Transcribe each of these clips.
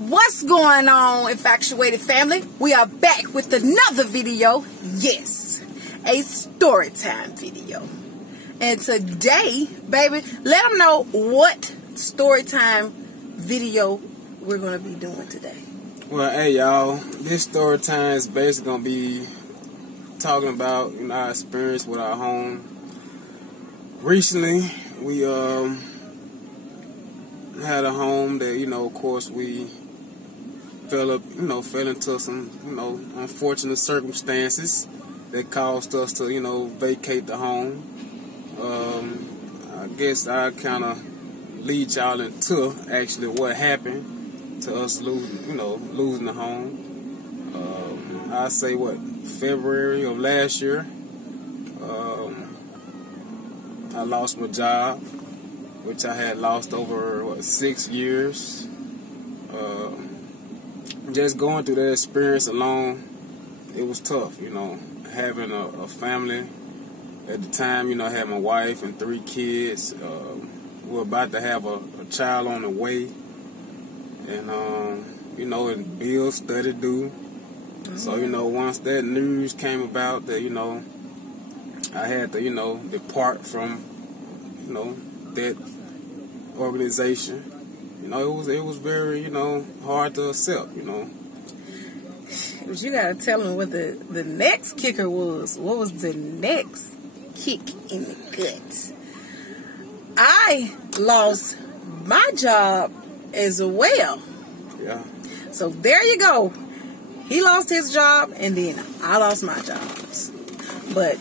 What's going on, Infatuated family? We are back with another video. Yes, a story time video. And today, baby, let them know what story time video we're going to be doing today. Well, hey, y'all, this story time is basically going to be talking about our experience with our home. Recently, we had a home that, of course, we fell into some, unfortunate circumstances that caused us to, vacate the home. I guess I kind of lead y'all into actually what happened to us losing the home. I say February of last year. I lost my job, which I had lost over 6 years. Just going through that experience alone, it was tough, having a family. At the time, I had my wife and 3 kids. We were about to have a child on the way. And, and bills started due. So, once that news came about that, I had to, depart from, that organization. It was very, hard to accept, But you gotta tell them what the next kicker was. What was the next kick in the gut? I lost my job as well. Yeah. So there you go. He lost his job, and then I lost my jobs. But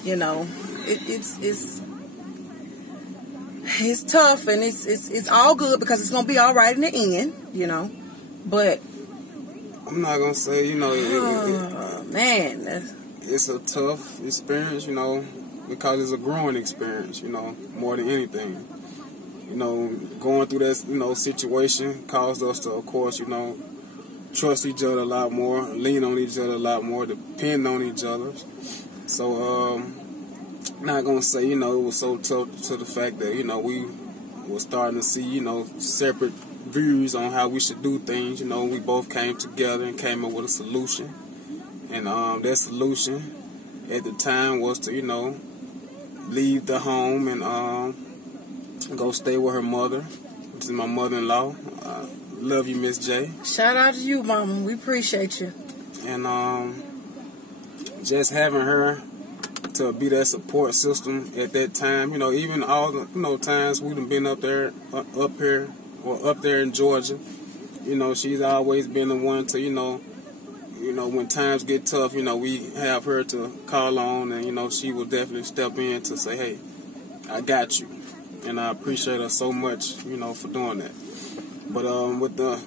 it's tough, and it's all good because it's gonna be all right in the end, But I'm not gonna say, man, it's a tough experience, because it's a growing experience, more than anything. Going through that, situation caused us to, of course, trust each other a lot more, lean on each other a lot more, depend on each other. So, not gonna say, it was so tough to the fact that, we were starting to see, separate views on how we should do things. We both came together and came up with a solution. And that solution at the time was to, leave the home and go stay with her mother, which is my mother-in-law. Love you, Miss J. Shout out to you, Mama. We appreciate you. And just having her to be that support system at that time, even all the times we've been up there in Georgia, she's always been the one to when times get tough, we have her to call on, and she will definitely step in to say, hey, I got you, and I appreciate her so much, for doing that. But with the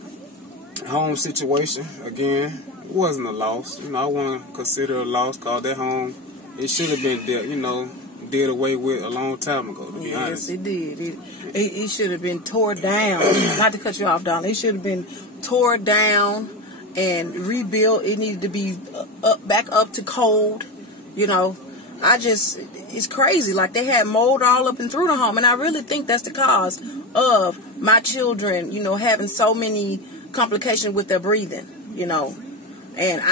home situation, again, it wasn't a loss. I wouldn't consider it a loss because that home, it should have been did away with a long time ago, to be honest. Yes, it did. It should have been tore down. Not to cut you off, Donna. It should have been tore down and rebuilt. It needed to be back up to code. It's crazy. Like, they had mold all up and through the home, and I really think that's the cause of my children, having so many complications with their breathing, And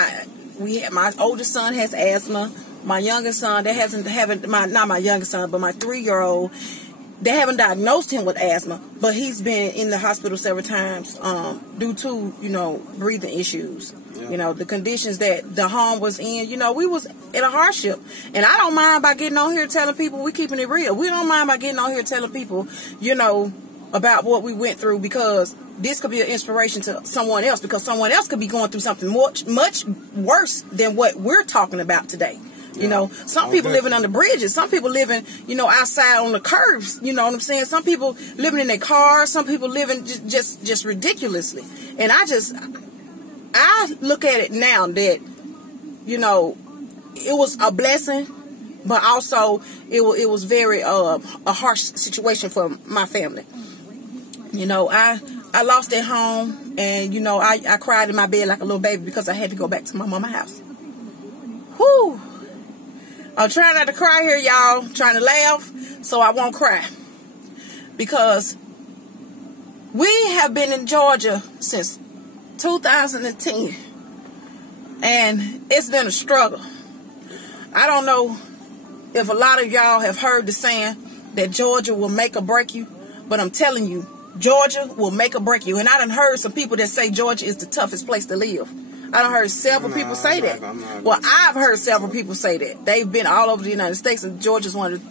my oldest son has asthma. My youngest son, my 3-year-old, they haven't diagnosed him with asthma, but he's been in the hospital several times due to, breathing issues. Yeah. The conditions that the home was in, we was in a hardship. And I don't mind by getting on here telling people we keeping it real. We don't mind by getting on here telling people, about what we went through, because this could be an inspiration to someone else, because someone else could be going through something much worse than what we're talking about today. Some people living under bridges. Some people living, outside on the curbs. You know what I'm saying? Some people living in their cars. Some people living just ridiculously. And I look at it now that, it was a blessing, but also it was very a harsh situation for my family. I lost at home, and I cried in my bed like a little baby because I had to go back to my mama's house. Whew. I'm trying not to cry here, y'all. I'm trying to laugh so I won't cry. Because we have been in Georgia since 2010. And it's been a struggle. I don't know if a lot of y'all have heard the saying that Georgia will make or break you, but I'm telling you, Georgia will make or break you. And I done heard some people that say Georgia is the toughest place to live. I done heard several people say that. Well, I've heard several people say that. They've been all over the United States, and Georgia's one of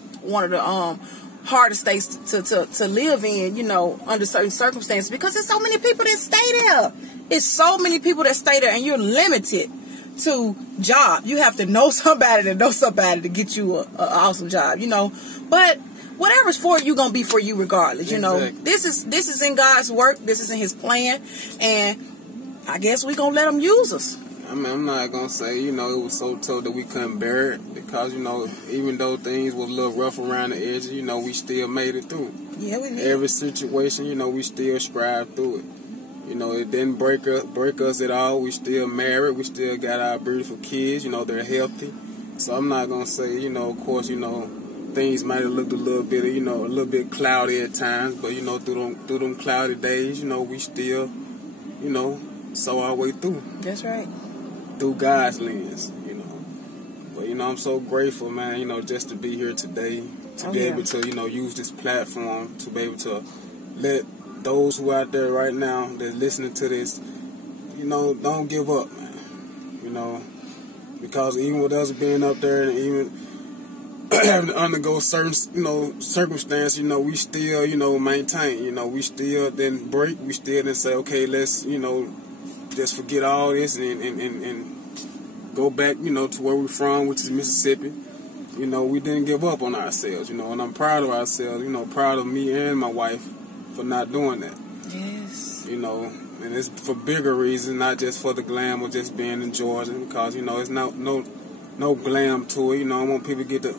the hardest states to live in, you know, under certain circumstances, because there's so many people that stay there. It's so many people that stay there, and you're limited to job. You have to know somebody to get you an awesome job, you know. But whatever's for you gonna be for you regardless, you know. This is in God's work. This is in His plan, and I guess we gonna let Him use us. I mean, I'm not gonna say, you know, it was so tough that we couldn't bear it, because, you know, even though things was a little rough around the edges, you know, we still made it through. Yeah, we did. Every situation, you know, we still strive through it. You know, it didn't break us at all. We still married. We still got our beautiful kids. You know, they're healthy. So I'm not gonna say, you know, of course, you know, things might have looked a little bit cloudy at times, but, you know, through them cloudy days, you know, we still, you know, saw our way through. That's right. Through God's lens, you know. But, you know, I'm so grateful, man, you know, just to be here today, to be able to, you know, use this platform to be able to let those who out there right now that's listening to this, you know, don't give up, man. You know, because even with us being up there and even having to undergo certain, you know, circumstances, you know, we still, you know, maintain. You know, we still didn't break. We still didn't say, okay, let's, you know, just forget all this and go back, you know, to where we're from, which is Mississippi. You know, we didn't give up on ourselves, you know, and I'm proud of ourselves, you know, proud of me and my wife for not doing that. Yes. You know, and it's for bigger reasons, not just for the glam of just being in Georgia, because, you know, it's no glam to it. You know, I want people to get to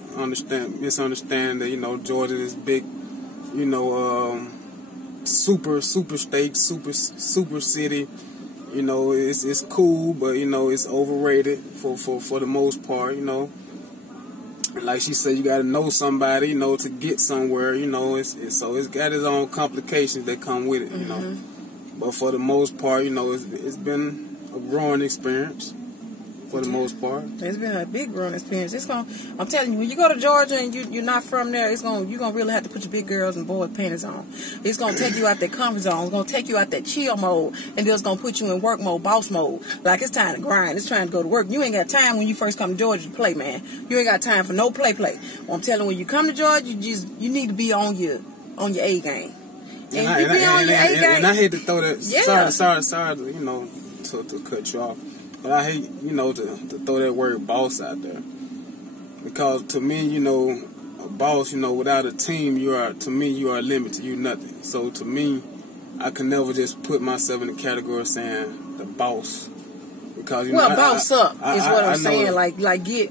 misunderstand that, you know, Georgia is big, you know, super state, super city. You know, it's cool, but, you know, it's overrated for the most part, you know. And like she said, you got to know somebody, you know, to get somewhere, you know. So it's got its own complications that come with it, you know. But for the most part, you know, it's been a growing experience. For the most part, it's been a big growing experience. I'm telling you, when you go to Georgia and you're not from there, you're gonna really have to put your big girls and boys panties on. It's gonna take you out that comfort zone. It's gonna take you out that chill mode, and then it's gonna put you in work mode, boss mode. Like, it's time to grind. It's time to go to work. You ain't got time when you first come to Georgia to play, man. You ain't got time for no play. Well, I'm telling you, when you come to Georgia, you need to be on your A game. And I hate to throw that. Yeah. Sorry, you know, to cut you off. But I hate, you know, to throw that word boss out there. Because to me, you know, a boss, you know, without a team, you are limited. You're nothing. So to me, I can never just put myself in the category of saying the boss. Because, you know, boss up is what I'm saying. Like get.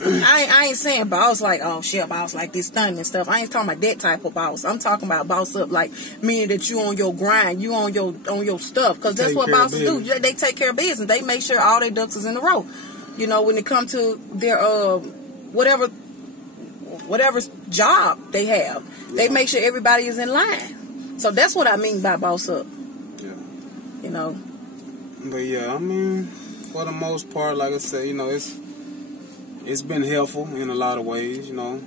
I ain't saying boss like, oh shit, boss like this stunning and stuff. I ain't talking about that type of boss. I'm talking about boss up, like meaning that you on your grind, you on your stuff, because that's what bosses do. They take care of business. They make sure all their ducks is in a row. You know, when it comes to their whatever job they have, they make sure everybody is in line. So that's what I mean by boss up. Yeah. You know. But yeah, I mean, for the most part, like I said, you know, it's been helpful in a lot of ways, you know.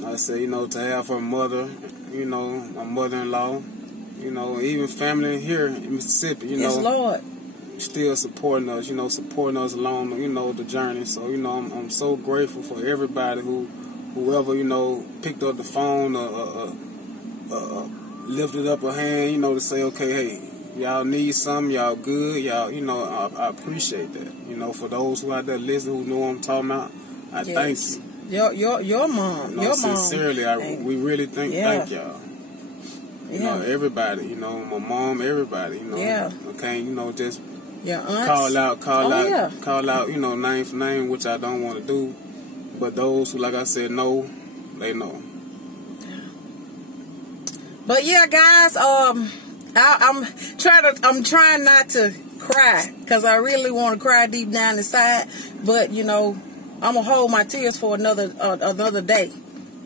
Like I say, you know, to have her mother, you know, my mother-in-law, you know, even family here in Mississippi, you know. Yes, Lord. Still supporting us, you know, along, you know, the journey. So, you know, I'm so grateful for everybody whoever, you know, picked up the phone or lifted up a hand, you know, to say, okay, hey, y'all need something, y'all good, y'all, you know, I appreciate that. You know, for those who out there listening who know what I'm talking about, I thank you. Your mom, you know, sincerely, we really thank y'all. You know, everybody, you know, my mom, everybody, you know. Yeah. Okay, you know, just call out, you know, name for name, which I don't want to do. But those who, like I said, know, they know. But yeah, guys, I'm trying not to cry, because I really want to cry deep down inside. But, you know, I'm going to hold my tears for another day.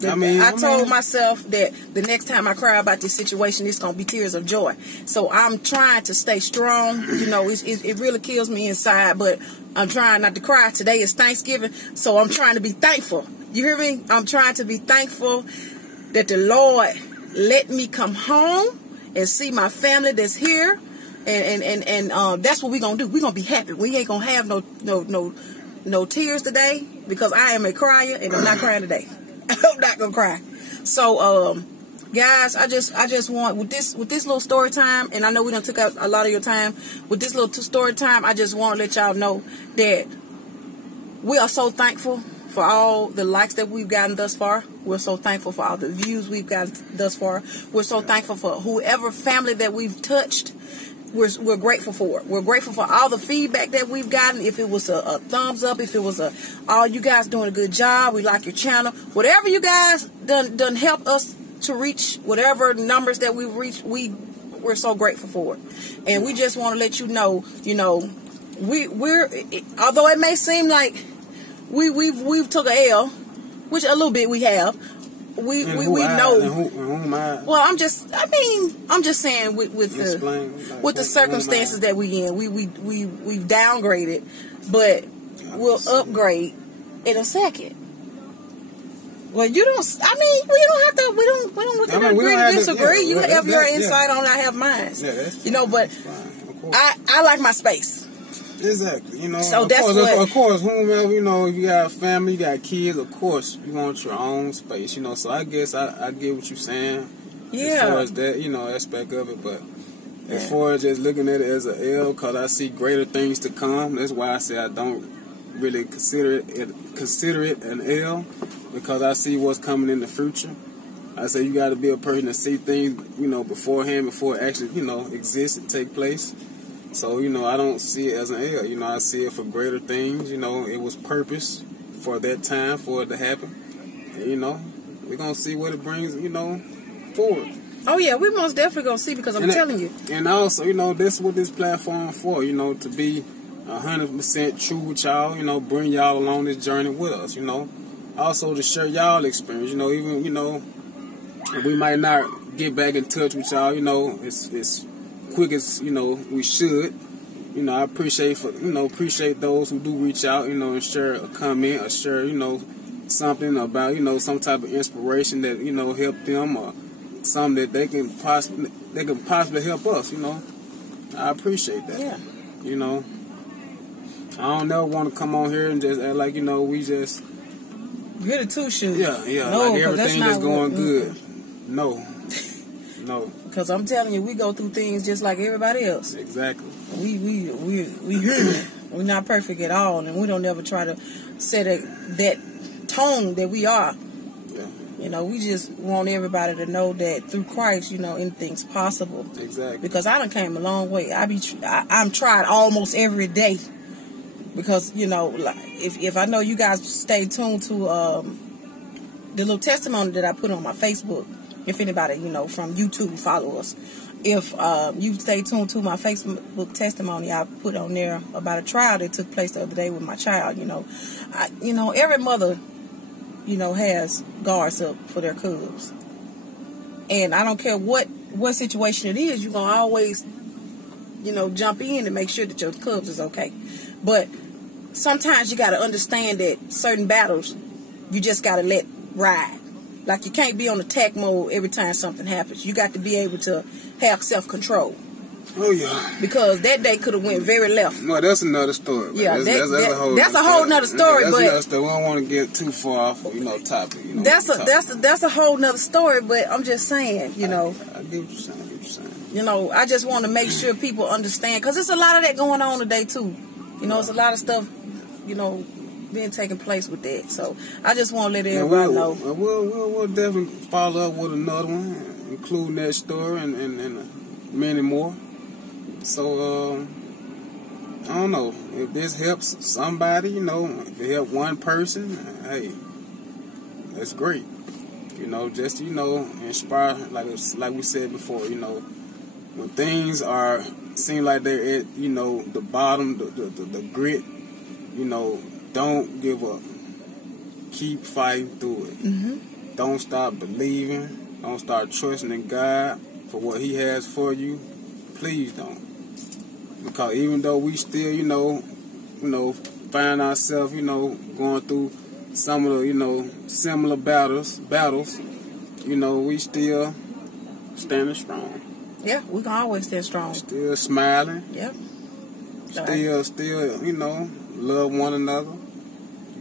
I told myself that the next time I cry about this situation, it's gonna be tears of joy. So I'm trying to stay strong. You know, it really kills me inside, but I'm trying not to cry. Today is Thanksgiving, so I'm trying to be thankful. You hear me? I'm trying to be thankful that the Lord let me come home and see my family that's here, and that's what we're gonna do. We're gonna be happy. We ain't gonna have no tears today, because I am a crier and I'm not crying today. I'm not gonna cry. So guys, I just want with this little story time, and I know we done took out a lot of your time with this little story time. I just want to let y'all know that we are so thankful for all the likes that we've gotten thus far. We're so thankful for all the views we've gotten thus far. We're so thankful for whoever family that we've touched. We're grateful for it. We're grateful for all the feedback that we've gotten. If it was a thumbs up, if it was all you guys doing a good job, we like your channel. Whatever you guys done help us to reach whatever numbers that we've reached, we're so grateful for it. And we just want to let you know, we're although it may seem like we've took a L, which a little bit we have. We know. Well, I'm just saying with the circumstances that we in, we've downgraded, but we'll upgrade in a second. Well, you don't. I mean, we don't have to. We don't agree to disagree. You have your insight on. I have mine. Yeah, but I like my space. Exactly. So of course, whomever, if you got a family, you got kids, of course, you want your own space, So I guess I get what you're saying. Yeah. As far as that, aspect of it, but as far as just looking at it as an L, because I see greater things to come. That's why I say I don't really consider it an L, because I see what's coming in the future. I say you got to be a person to see things, beforehand, before it actually, exists and take place. So, I don't see it as an L. I see it for greater things. It was purpose for that time, for it to happen. And, we're going to see what it brings, forward. Oh, yeah, we most definitely going to see, because I'm telling you. And also, this is what this platform for, to be 100% true with y'all, bring y'all along this journey with us, Also to share y'all experience, even, we might not get back in touch with y'all, it's quick as we should. I appreciate those who do reach out, and share a comment or share something about some type of inspiration that help them, or something that they can possibly help us. I appreciate that. Yeah. I don't never want to come on here and just act like we just good at two shoes. Yeah. No, like everything is going good. No. Because I'm telling you, we go through things just like everybody else. Exactly. We human. We're not perfect at all, and we don't ever try to set that tone that we are. Yeah. We just want everybody to know that through Christ, anything's possible. Exactly. Because I done came a long way. I'm tried almost every day. Because if I know you guys stay tuned to the little testimony that I put on my Facebook. If anybody, from YouTube follow us. If you stay tuned to my Facebook testimony, I put on there about a trial that took place the other day with my child. Every mother, has guards up for their cubs. And I don't care what situation it is, you're going to always, jump in and make sure that your cubs is okay. But sometimes you got to understand that certain battles, you just got to let ride. Like, you can't be on attack mode every time something happens. You got to be able to have self-control. Oh, yeah. Because that day could have went very left. Well, that's another story. Yeah, that's a whole nother story. That's another story. We don't want to get too far off, topic. That's a whole nother story, but I'm just saying, I get what you're saying. I just want to make sure people understand. Because there's a lot of that going on today, too. It's a lot of stuff, being taking place with that. So I just want to let everybody know. We'll definitely follow up with another one, including that story and many more. So I don't know if this helps somebody. If it helps one person, hey, that's great. Just inspire. Like we said before. When things seem like they're at the bottom, the grit. Don't give up. Keep fighting through it. Mm-hmm. don't stop believing. Don't start trusting in God for what He has for you. Please don't. Because even though we still, find ourselves, going through some of the, similar battles, we still standing strong. Yeah, we can always stand strong. Still smiling. Yep. Still, love one another.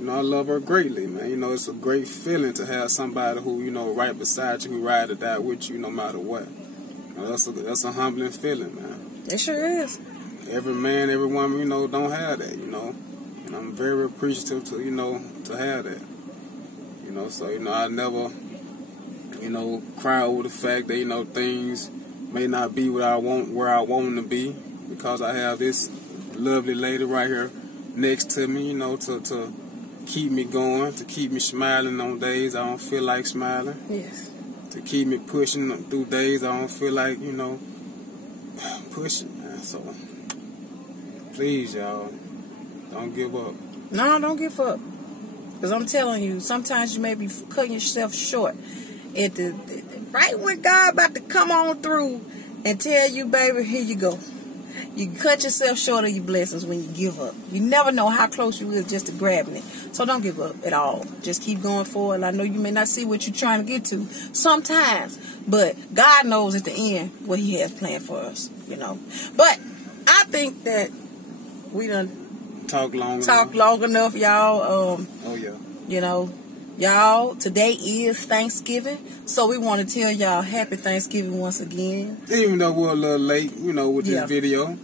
I love her greatly, man. It's a great feeling to have somebody who, right beside you, who ride or die with you no matter what. That's a humbling feeling, man. It sure is. Every man, every woman, don't have that, And I'm very appreciative to have that. So, I never, cry over the fact that, things may not be where I want them to be, because I have this lovely lady right here next to me, to keep me going, to keep me smiling on days I don't feel like smiling. Yes. To keep me pushing through days I don't feel like, pushing, man. So, please, y'all, don't give up. No, don't give up. Because I'm telling you, sometimes you may be cutting yourself short. Right when God about to come on through and tell you, baby, here you go. You cut yourself short of your blessings when you give up. You never know how close you is just to grabbing it. So don't give up at all. Just keep going forward. I know you may not see what you're trying to get to sometimes, but God knows at the end what He has planned for us, But I think that we done talk long enough, y'all. Oh, yeah. Y'all, today is Thanksgiving, so we want to tell y'all happy Thanksgiving once again. Even though we're a little late, with this video,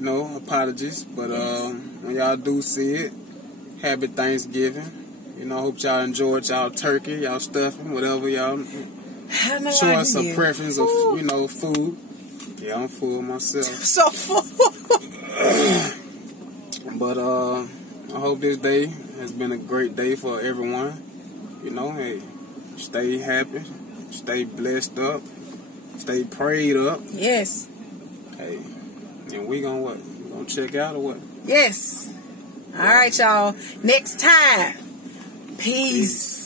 apologies. But when y'all do see it, happy Thanksgiving. Hope y'all enjoyed y'all turkey, y'all stuffing, whatever y'all. Show us some preference of, food. Yeah, I'm full myself. So full. But I hope this day has been a great day for everyone. Hey, stay happy, stay blessed up, stay prayed up. Yes. Hey, and we gonna what? We gonna check out or what? Yes. All right, y'all. Next time. Peace.